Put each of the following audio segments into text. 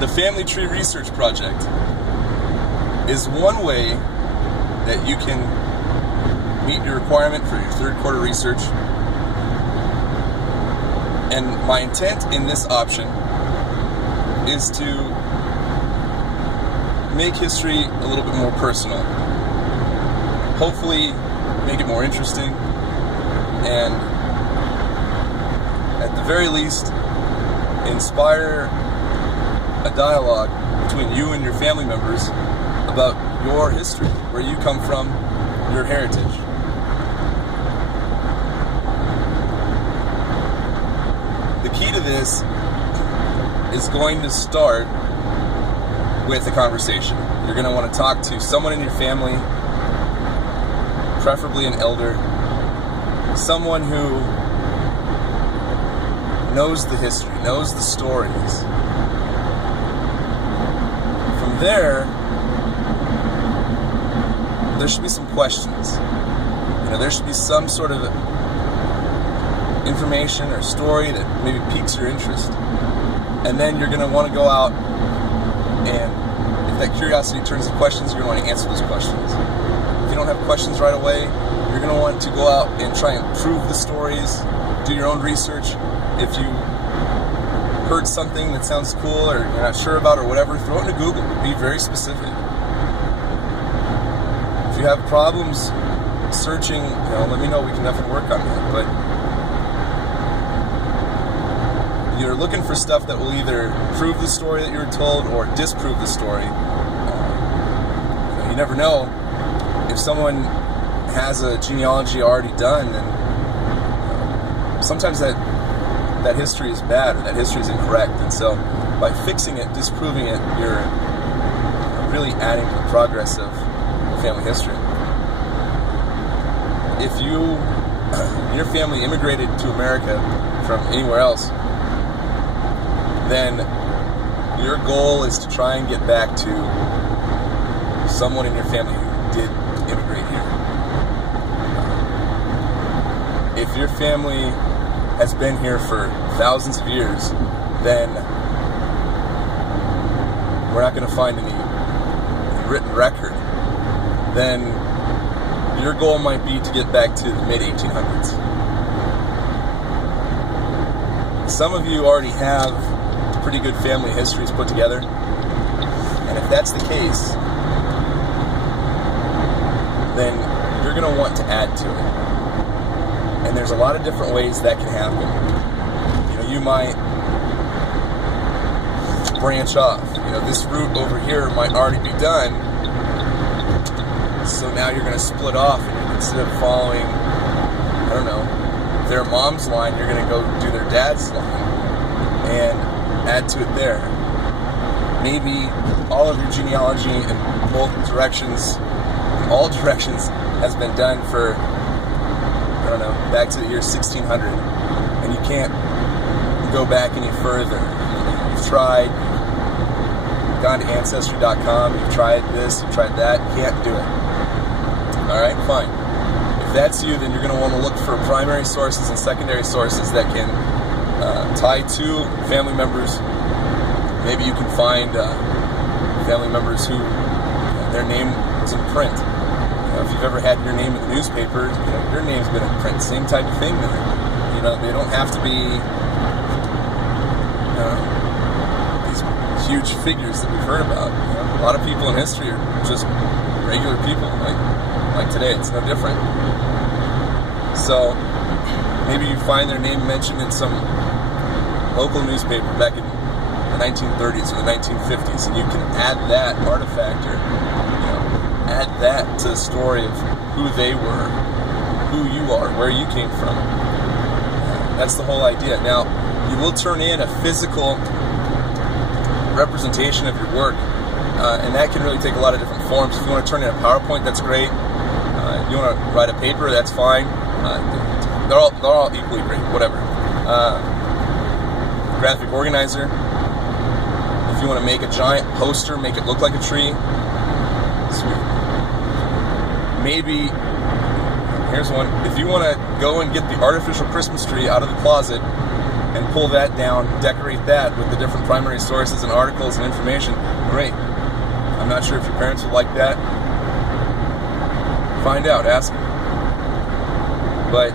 The Family Tree Research Project is one way that you can meet your requirement for your third quarter research. And my intent in this option is to make history a little bit more personal. Hopefully make it more interesting, and at the very least inspire a dialogue between you and your family members about your history, where you come from, your heritage. The key to this is going to start with a conversation. You're going to want to talk to someone in your family, preferably an elder, someone who knows the history, knows the stories. From there should be some questions. There should be some sort of information or story that maybe piques your interest. And then you're going to want to go out, and if that curiosity turns to questions, you're going to want to answer those questions. If you don't have questions right away, you're going to want to go out and try and prove the stories, do your own research. If you heard something that sounds cool or you're not sure about or whatever, throw it into Google. Be very specific. If you have problems searching, let me know. We can definitely work on that. But you're looking for stuff that will either prove the story that you were told or disprove the story. You never know. If someone has a genealogy already done, then sometimes that history is bad or that history is incorrect. And so by fixing it, disproving it, you're really adding to the progress of family history. If your family immigrated to America from anywhere else, then your goal is to try and get back to someone in your family who did immigrate here. If your family has been here for thousands of years, then we're not going to find any written record. Then your goal might be to get back to the mid-1800s. Some of you already have pretty good family histories put together, and if that's the case, then you're going to want to add to it. And there's a lot of different ways that can happen. You might branch off. This route over here might already be done, so now you're going to split off, and instead of following, I don't know, their mom's line, you're going to go do their dad's line and add to it there. Maybe all of your genealogy in both directions, all directions, has been done for, I don't know, back to the year 1600, and you can't go back any further. You've tried, you've gone to Ancestry.com, you've tried this, you've tried that, you can't do it. Alright, fine. If that's you, then you're going to want to look for primary sources and secondary sources that can tie to family members. Maybe you can find family members who their name was in print. If you've ever had your name in the newspaper, your name's been in print. Same type of thing there. They don't have to be these huge figures that we've heard about. A lot of people in history are just regular people, like today. It's no different. So maybe you find their name mentioned in some local newspaper back in the 1930s or the 1950s, and you can add that artifact or add that to the story of who they were, who you are, where you came from. That's the whole idea. Now, you will turn in a physical representation of your work, and that can really take a lot of different forms. If you want to turn in a PowerPoint, that's great. If you want to write a paper, that's fine. They're all equally great, whatever. Graphic organizer. If you want to make a giant poster, make it look like a tree, sweet. Maybe, here's one. If you want to go and get the artificial Christmas tree out of the closet and pull that down, decorate that with the different primary sources and articles and information, great. I'm not sure if your parents would like that. Find out, ask them. But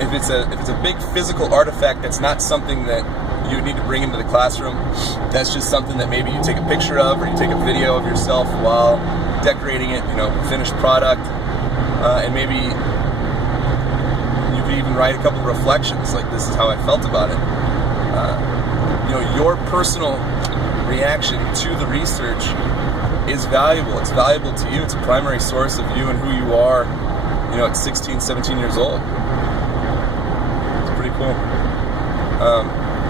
if it's a big physical artifact that's not something that you need to bring into the classroom, that's just something that maybe you take a picture of, or you take a video of yourself while decorating it, finished product, and maybe you could even write a couple of reflections, like, this is how I felt about it. Your personal reaction to the research is valuable. It's valuable to you. It's a primary source of you and who you are, at 16, 17 years old. It's pretty cool.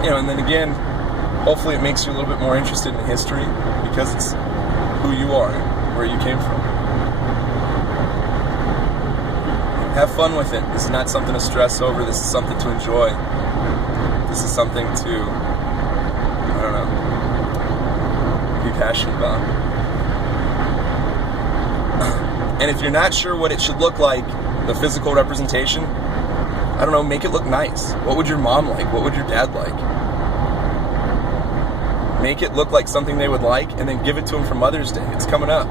And then again, hopefully it makes you a little bit more interested in history, because it's who you are and where you came from. Have fun with it. This is not something to stress over. This is something to enjoy. This is something to, be passionate about. And if you're not sure what it should look like, the physical representation, make it look nice. What would your mom like? What would your dad like? Make it look like something they would like, and then give it to them for Mother's Day. It's coming up.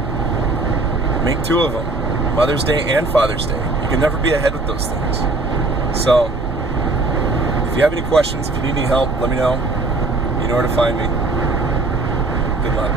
Make 2 of them, Mother's Day and Father's Day. You can never be ahead with those things. So, if you have any questions, if you need any help, let me know. You know where to find me. Good luck.